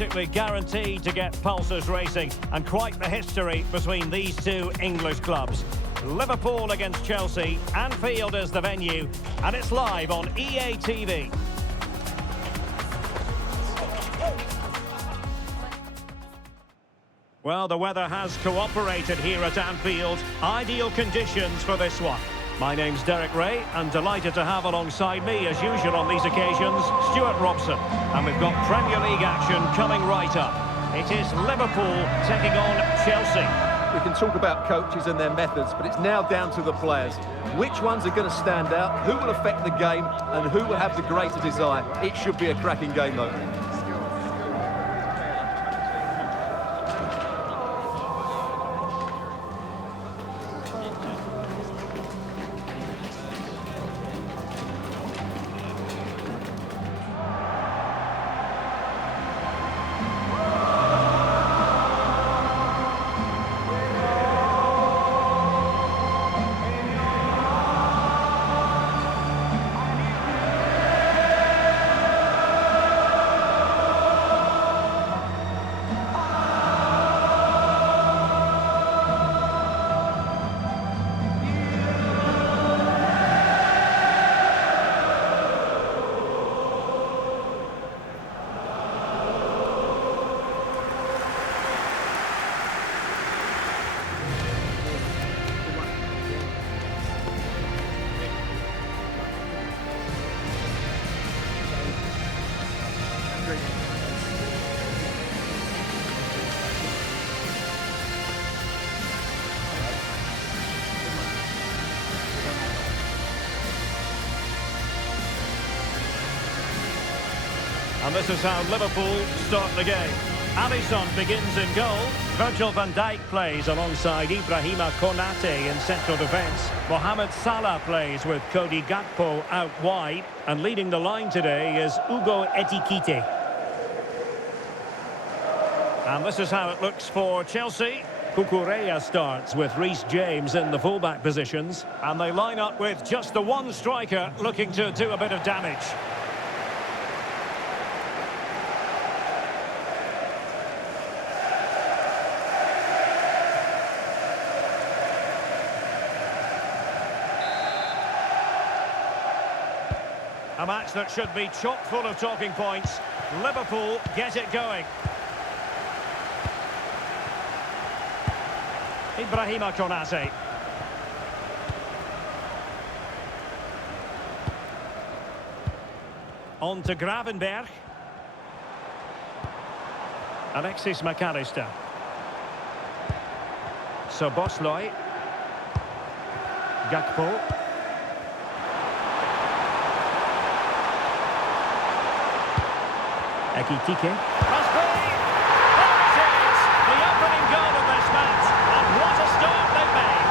practically guaranteed to get pulses racing, and quite the history between these two English clubs. Liverpool against Chelsea, Anfield is the venue, and it's live on EA TV. Well, the weather has cooperated here at Anfield. Ideal conditions for this one. My name's Derek Ray, and delighted to have alongside me, as usual on these occasions, Stuart Robson. And we've got Premier League action coming right up. It is Liverpool taking on Chelsea. We can talk about coaches and their methods, but it's now down to the players. Which ones are going to stand out, who will affect the game, and who will have the greater desire? It should be a cracking game, though. And this is how Liverpool start the game. Alisson begins in goal. Virgil van Dijk plays alongside Ibrahima Konate in central defence. Mohamed Salah plays with Cody Gakpo out wide. And leading the line today is Hugo Ekitike. And this is how it looks for Chelsea. Cucurella starts with Reece James in the fullback positions. And they line up with just the one striker looking to do a bit of damage. A match that should be chock full of talking points. Liverpool get it going. Ibrahima Konate. On to Gravenberch. Alexis McAllister. Szoboszlai. Gakpo. Ekitike. Must be! There it is! The opening goal of this match, and what a start they've made!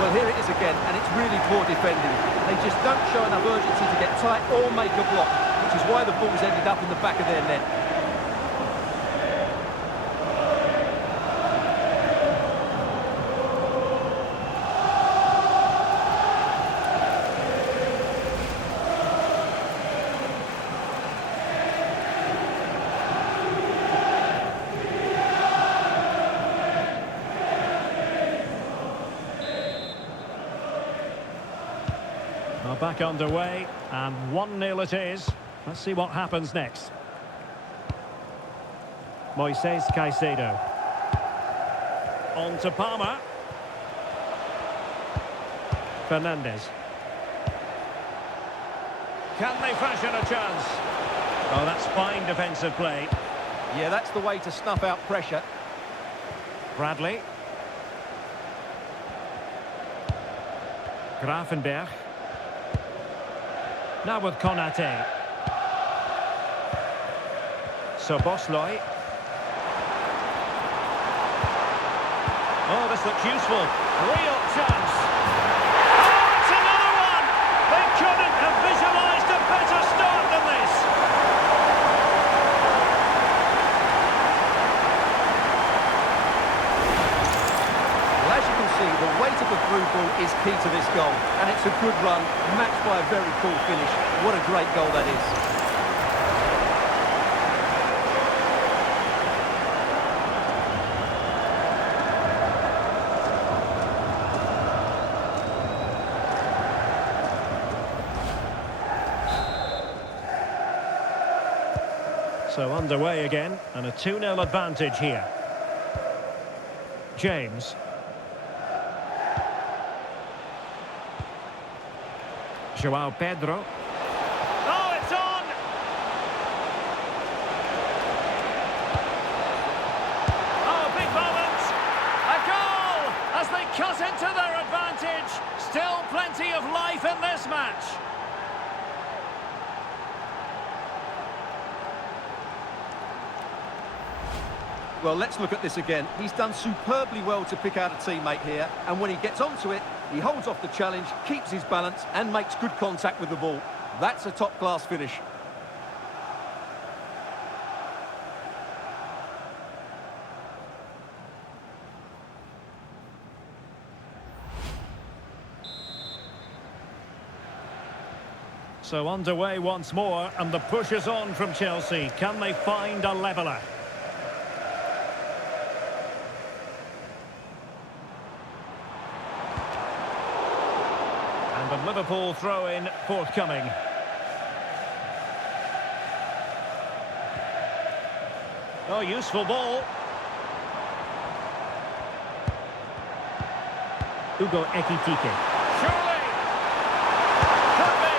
Well, here it is again, and it's really poor defending. They just don't show enough urgency to get tight or make a block, which is why the ball's ended up in the back of their net. Back underway, and 1-0 it is. Let's see what happens next. Moises Caicedo. On to Palmer. Fernandes. Can they fashion a chance? Oh, that's fine defensive play. Yeah, that's the way to snuff out pressure. Bradley. Gravenberch. Now with Konate. Szoboszlai. Oh, this looks useful. Real chance. Oh, it's another one! They couldn't have visualised a better start than this. Well, as you see, the weight of the through ball is key to this goal. And it's a good run, matched by a very cool finish. What a great goal that is. So underway again, and a 2-0 advantage here. James. João Pedro. Oh, it's on! Oh, big moment! A goal! As they cut into their advantage. Still plenty of life in this match. Well, let's look at this again. He's done superbly well to pick out a teammate here, and when he gets onto it, he holds off the challenge, keeps his balance, and makes good contact with the ball. That's a top-class finish. So underway once more, and the push is on from Chelsea. Can they find a leveller? And the Liverpool throw-in forthcoming. Oh, useful ball. Hugo Ekitike. Surely! Could be!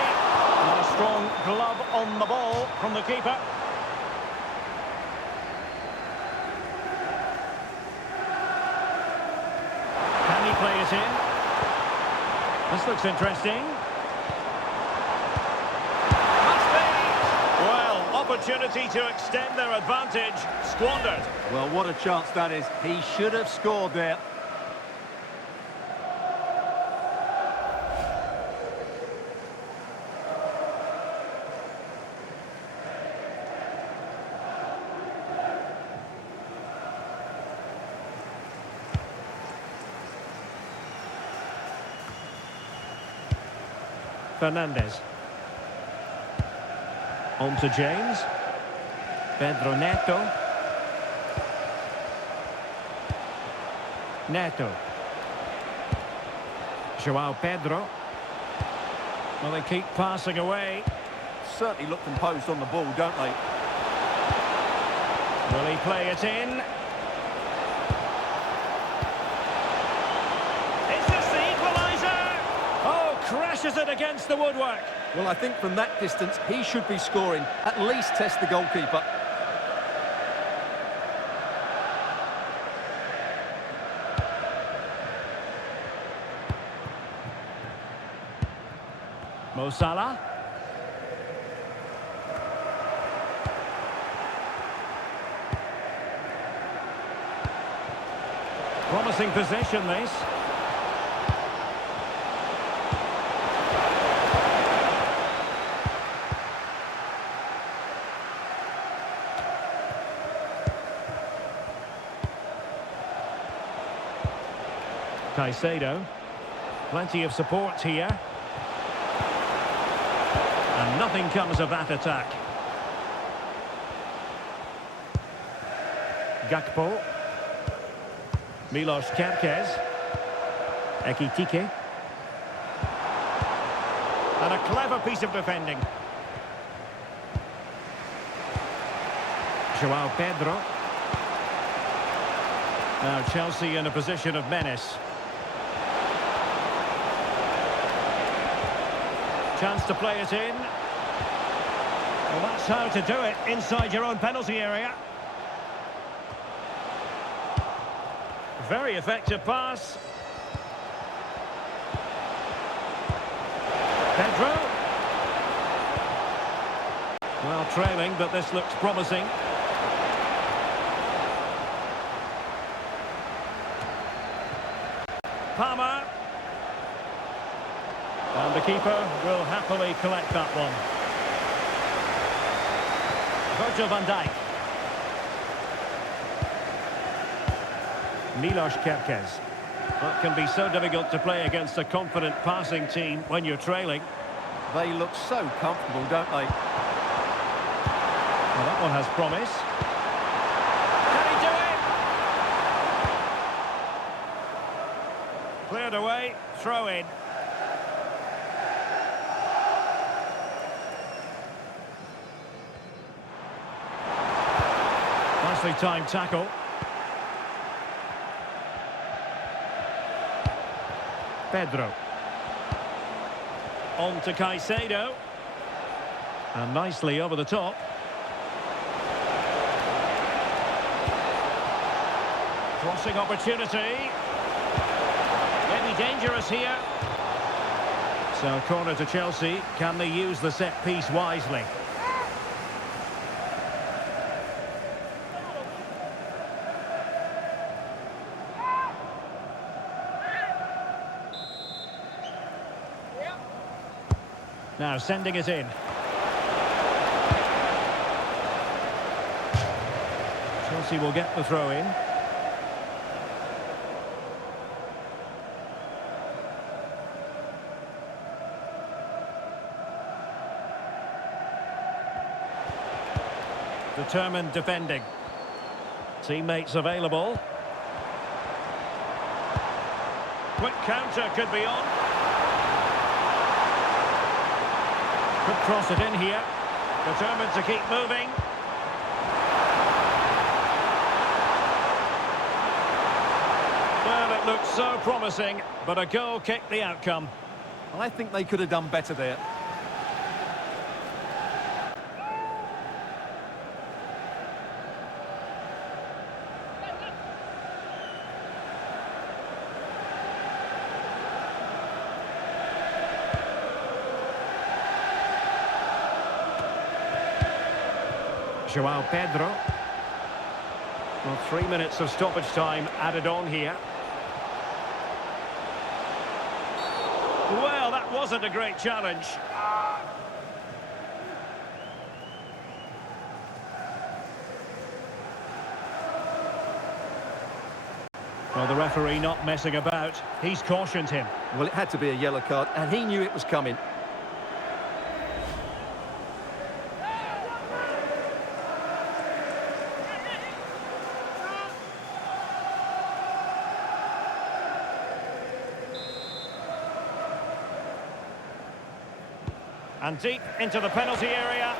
And a strong glove on the ball from the keeper. Can he play it in? This looks interesting. Must be! Well, opportunity to extend their advantage. Squandered. Well, what a chance that is. He should have scored there. Fernandez. On to James. Pedro Neto. Neto. João Pedro. Well, they keep passing away. Certainly look composed on the ball, don't they? Will he play it in? Crashes it against the woodwork. Well, I think from that distance, he should be scoring. At least test the goalkeeper. Mo Salah. Promising possession, this. Caicedo. Plenty of support here. And nothing comes of that attack. Gakpo. Milos Kerkez. Ekitike. And a clever piece of defending. João Pedro. Now Chelsea in a position of menace. Chance to play it in. Well, that's how to do it inside your own penalty area. Very effective pass. Pedro. Well, trailing, but this looks promising. Palmer. And the keeper will happily collect that one. Virgil van Dijk. Milos Kerkez. That can be so difficult to play against a confident passing team when you're trailing. They look so comfortable, don't they? Well, that one has promise. Can he do it? Cleared away, throw in. Nicely timed tackle. Pedro. On to Caicedo. And nicely over the top. Crossing opportunity. Maybe dangerous here. So corner to Chelsea. Can they use the set piece wisely? Now sending it in. Chelsea will get the throw in. Determined defending. Teammates available. Quick counter could be on. Could cross it in here. Determined to keep moving. Well, it looked so promising, but a goal kicked the outcome. I think they could have done better there. João Pedro. Well, 3 minutes of stoppage time added on here. Well, that wasn't a great challenge. Well, the referee not messing about. He's cautioned him. Well, it had to be a yellow card, and he knew it was coming. And deep into the penalty area.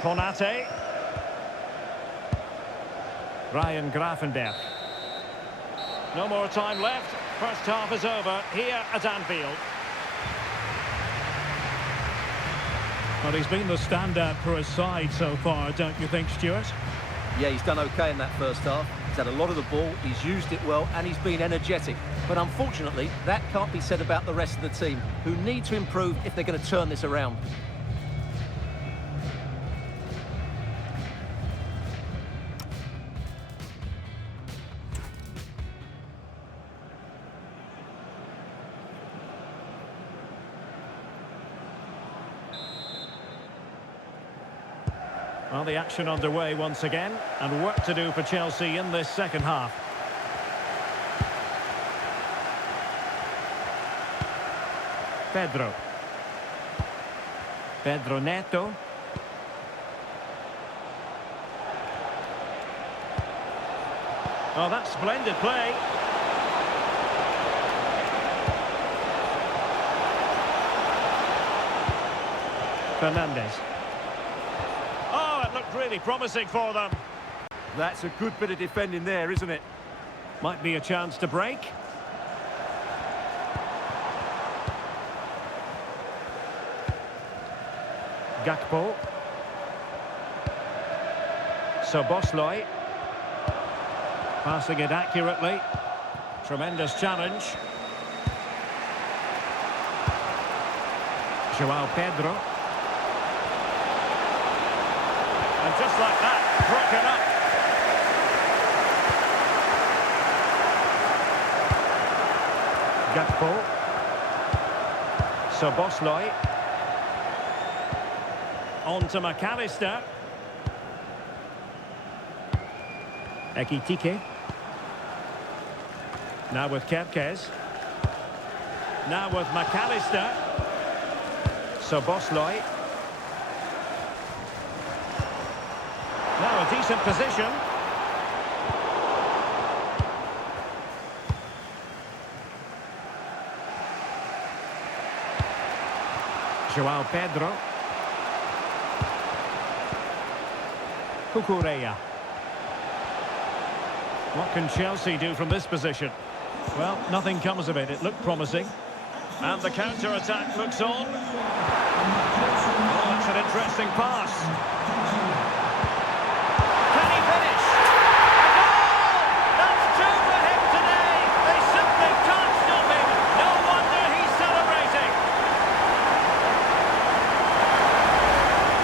Konate. Ryan Gravenberch. No more time left. First half is over here at Anfield. Well, he's been the standout for his side so far, don't you think, Stuart? Yeah, he's done okay in that first half. He's had a lot of the ball, he's used it well, and he's been energetic. But unfortunately, that can't be said about the rest of the team, who need to improve if they're going to turn this around. Well, the action underway once again, and work to do for Chelsea in this second half. Pedro. Pedro Neto. Oh, that's splendid play. Fernandes. Really promising for them. That's a good bit of defending there, isn't it? Might be a chance to break. Gakpo. Szoboszlai. Passing it accurately. Tremendous challenge. João Pedro. And just like that, broken up. Gakpo. Szoboszlai. On to McAllister. Ekitike. Now with Kerkez. Now with McAllister. Szoboszlai. Now a decent position. João Pedro. Cucurella. What can Chelsea do from this position? Well, nothing comes of it. It looked promising. And the counter-attack looks on. Oh, that's an interesting pass. Can he finish? A goal! That's two for him today. They simply can't stop him. No wonder he's celebrating.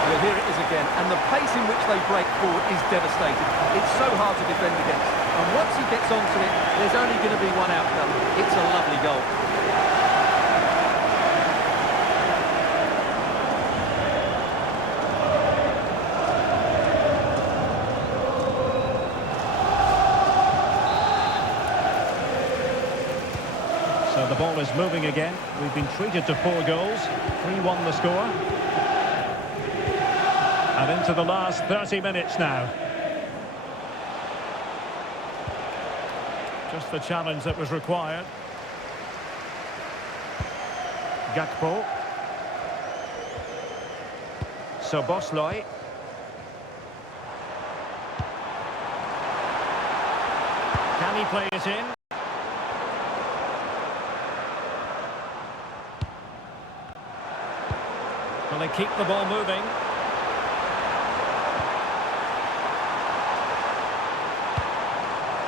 Well, here it is again, and the pace in which they break forward is devastating. It's so hard to defend against. And once he gets onto it, there's only going to be one outcome. It's a lovely goal. So the ball is moving again. We've been treated to 4 goals. 3-1 the score. And into the last 30 minutes now. Just the challenge that was required. Gakpo. Szoboszlai. Can he play it in? Will they keep the ball moving?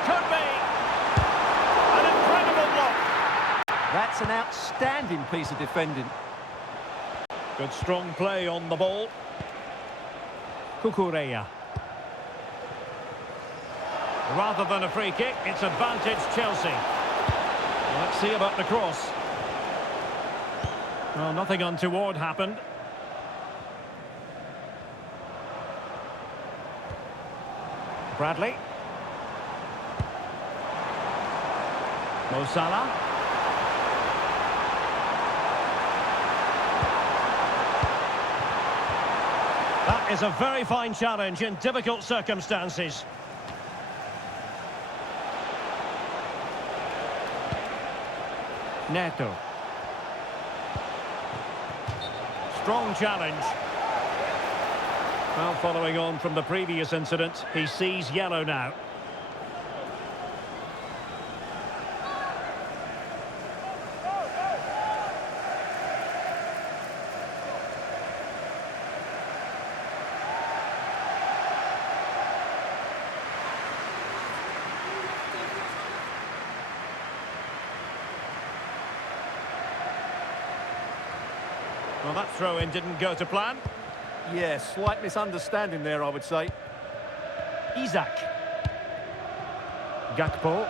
Could be! An incredible block! That's an outstanding piece of defending. Good strong play on the ball. Cucurella. Rather than a free kick, it's advantage Chelsea. Let's see about the cross. Well, nothing untoward happened. Bradley. Mo Salah. That is a very fine challenge in difficult circumstances. Neto. Strong challenge. Well, following on from the previous incident, he sees yellow now. Well, that throw-in didn't go to plan. Yeah, slight misunderstanding there, I would say. Isak. Gakpo.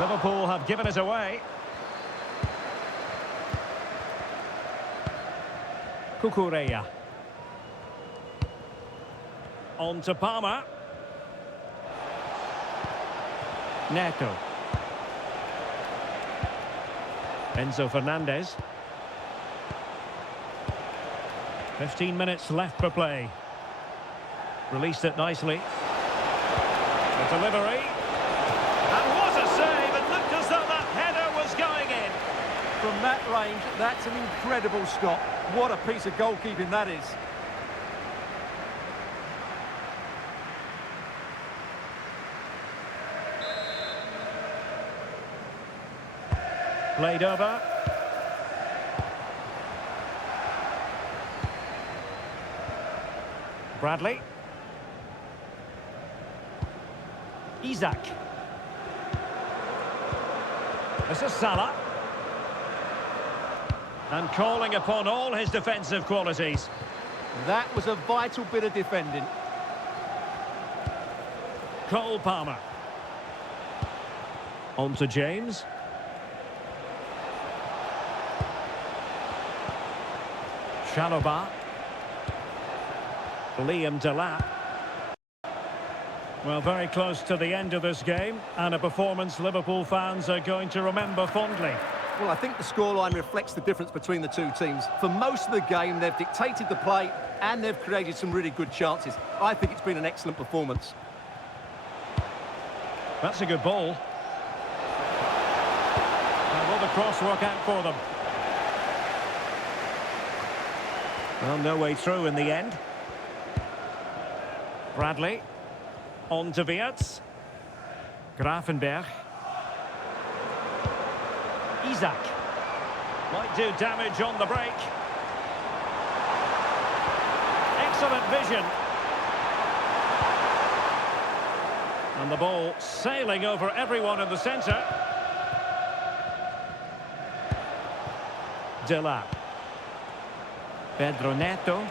Liverpool have given it away. Cucurella. On to Palmer. Neto. Enzo Fernandez. 15 minutes left for play. Released it nicely. The delivery. And what a save! It looked as though that header was going in. From that range, that's an incredible stop. What a piece of goalkeeping that is. Played over. Bradley. Isak. This is Salah. And calling upon all his defensive qualities. That was a vital bit of defending. Cole Palmer. On to James. Chalobah. Liam Delap. Well, very close to the end of this game, and a performance Liverpool fans are going to remember fondly. Well, I think the scoreline reflects the difference between the two teams. For most of the game, they've dictated the play and they've created some really good chances. I think it's been an excellent performance. That's a good ball. And will the cross work out for them? Well, no way through in the end. Bradley. On to Wirtz. Gravenberg. Isaac. Might do damage on the break. Excellent vision. And the ball sailing over everyone in the centre. Delap. Pedro Neto.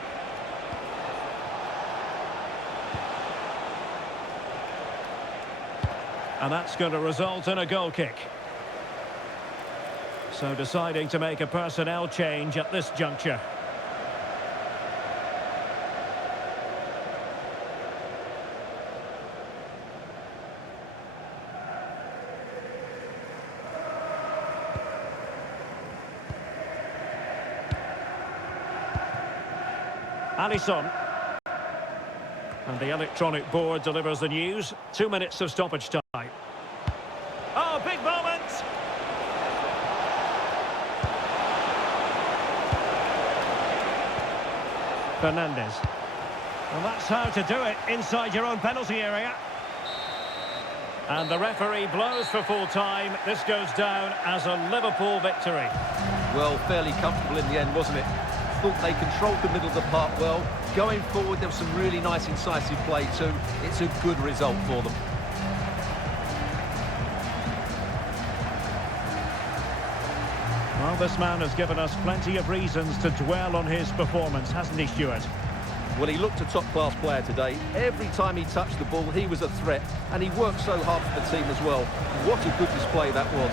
And that's going to result in a goal kick. So deciding to make a personnel change at this juncture. Alisson. And the electronic board delivers the news. 2 minutes of stoppage time. Oh, big moment! Fernandes. Well, that's how to do it inside your own penalty area. And the referee blows for full time. This goes down as a Liverpool victory. Well, fairly comfortable in the end, wasn't it? Thought they controlled the middle of the park well. Going forward, there was some really nice incisive play too. It's a good result for them. Well, this man has given us plenty of reasons to dwell on his performance, hasn't he, Stuart? Well, he looked a top-class player today. Every time he touched the ball, he was a threat. And he worked so hard for the team as well. What a good display that was.